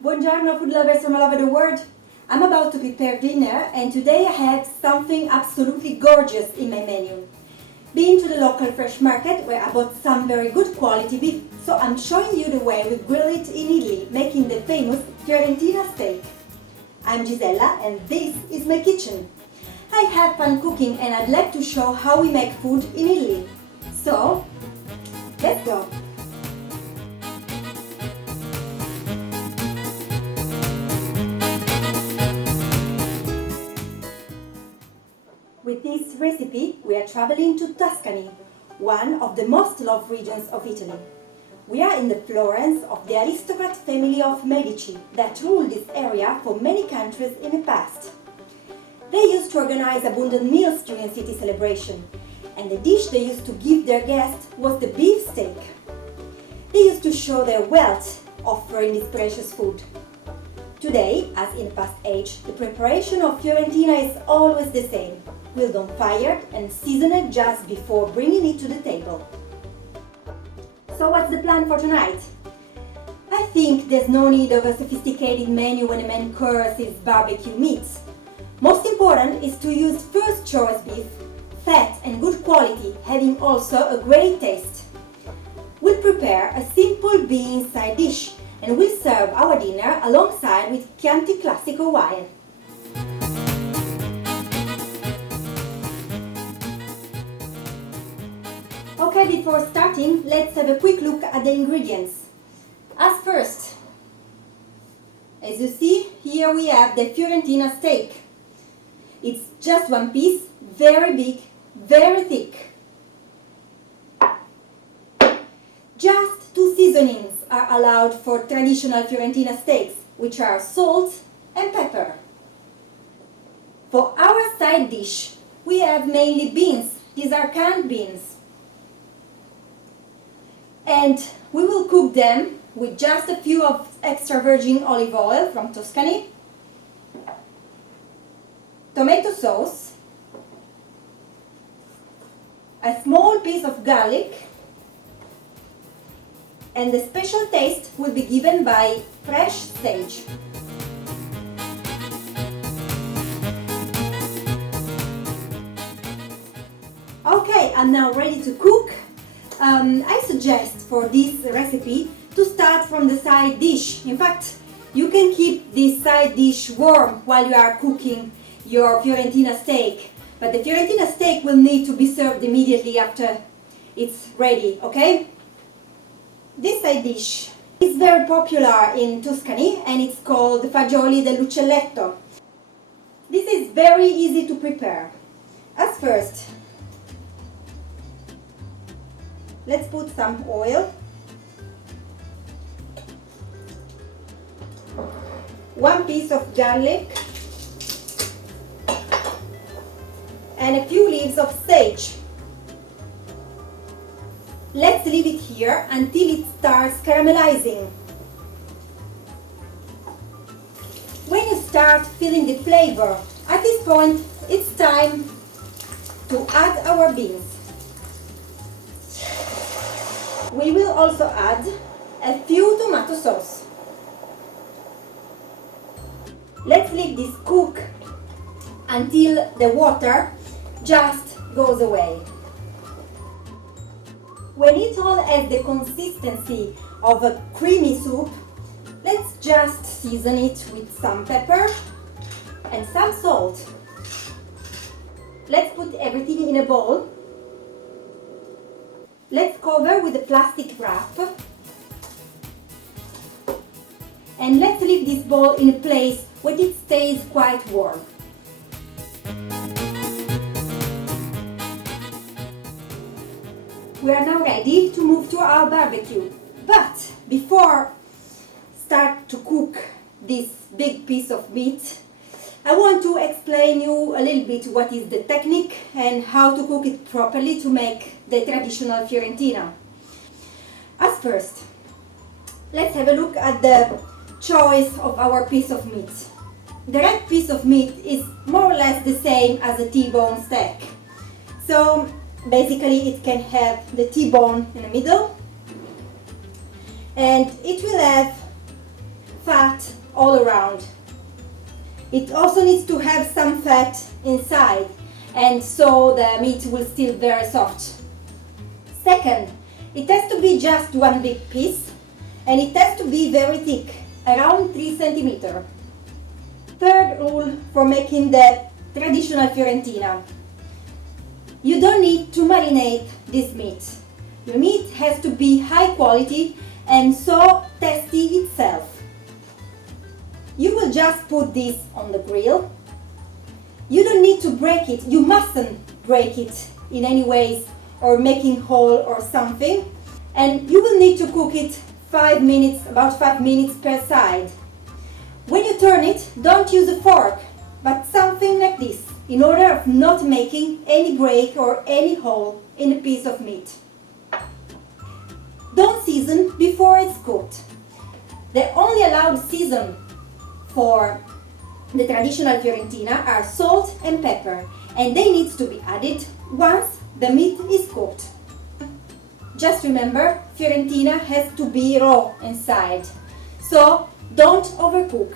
Buongiorno food lovers from all over the world. I'm about to prepare dinner and today I have something absolutely gorgeous in my menu. Been to the local fresh market where I bought some very good quality beef, so I'm showing you the way we grill it in Italy, making the famous Fiorentina steak. I'm Gisella and this is my kitchen. I have fun cooking and I'd like to show how we make food in Italy. So, let's go! With this recipe, we are traveling to Tuscany, one of the most loved regions of Italy. We are in the Florence of the aristocrat family of Medici that ruled this area for many countries in the past. They used to organize abundant meals during city celebration, and the dish they used to give their guests was the beef steak. They used to show their wealth offering this precious food. Today, as in the past age, the preparation of Fiorentina is always the same. Grilled on fire and seasoned just before bringing it to the table. So what's the plan for tonight? I think there's no need of a sophisticated menu when a main course is barbecue meats. Most important is to use first choice beef, fat and good quality, having also a great taste. We'll prepare a simple bean side dish and we'll serve our dinner alongside with Chianti Classico wine. Okay, before starting, let's have a quick look at the ingredients. As first, as you see, here we have the Fiorentina steak. It's just one piece, very big, very thick. Just two seasonings are allowed for traditional Fiorentina steaks, which are salt and pepper. For our side dish, we have mainly beans. These are canned beans. And we will cook them with just a few of extra virgin olive oil from Tuscany, tomato sauce, a small piece of garlic, and the special taste will be given by fresh sage. Okay, I'm now ready to cook. I suggest for this recipe to start from the side dish. In fact, you can keep this side dish warm while you are cooking your Fiorentina steak. But the Fiorentina steak will need to be served immediately after it's ready, okay? This side dish is very popular in Tuscany and it's called fagioli dell'Uccelletto. This is very easy to prepare. As first, let's put some oil, 1 piece of garlic, and a few leaves of sage. Let's leave it here until it starts caramelizing. When you start feeling the flavor, at this point it's time to add our beans. We will also add a few tomato sauce. Let's leave this cook until the water just goes away. When it all has the consistency of a creamy soup, let's just season it with some pepper and some salt. Let's put everything in a bowl. Let's cover with a plastic wrap and let's leave this bowl in a place where it stays quite warm. We are now ready to move to our barbecue. But before start to cook this big piece of meat, I want to explain you a little bit what is the technique and how to cook it properly to make the traditional Fiorentina. As first, let's have a look at the choice of our piece of meat. The red piece of meat is more or less the same as a T-bone steak. So basically it can have the T-bone in the middle and it will have fat all around. It also needs to have some fat inside, and so the meat will still very soft. Second, it has to be just one big piece, and it has to be very thick, around 3 centimeters. Third rule for making the traditional Fiorentina. You don't need to marinate this meat. The meat has to be high quality and so tasty itself. You will just put this on the grill. You don't need to break it. You mustn't break it in any ways or making hole or something. And you will need to cook it 5 minutes, about 5 minutes per side. When you turn it, don't use a fork, but something like this, in order of not making any break or any hole in a piece of meat. Don't season before it's cooked. The only allowed season for the traditional Fiorentina are salt and pepper, and they need to be added once the meat is cooked. Just remember, Fiorentina has to be raw inside, so don't overcook.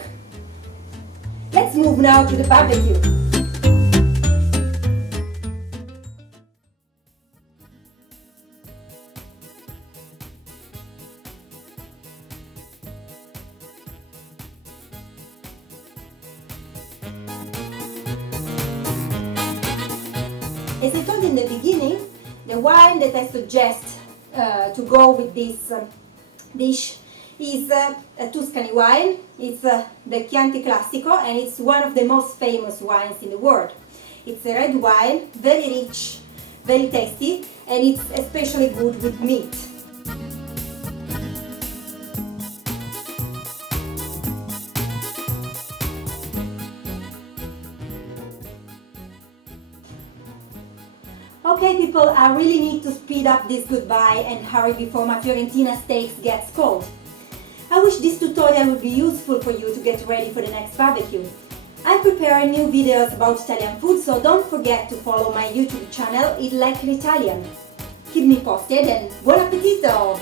Let's move now to the barbecue. As I told in the beginning, the wine that I suggest to go with this dish is a Tuscany wine. It's the Chianti Classico, and it's one of the most famous wines in the world. It's a red wine, very rich, very tasty, and it's especially good with meat. Okay people, I really need to speed up this goodbye and hurry before my Fiorentina steaks gets cold. I wish this tutorial would be useful for you to get ready for the next barbecue. I'm preparing new videos about Italian food, so don't forget to follow my YouTube channel, It Like Italian. Keep me posted and buon appetito!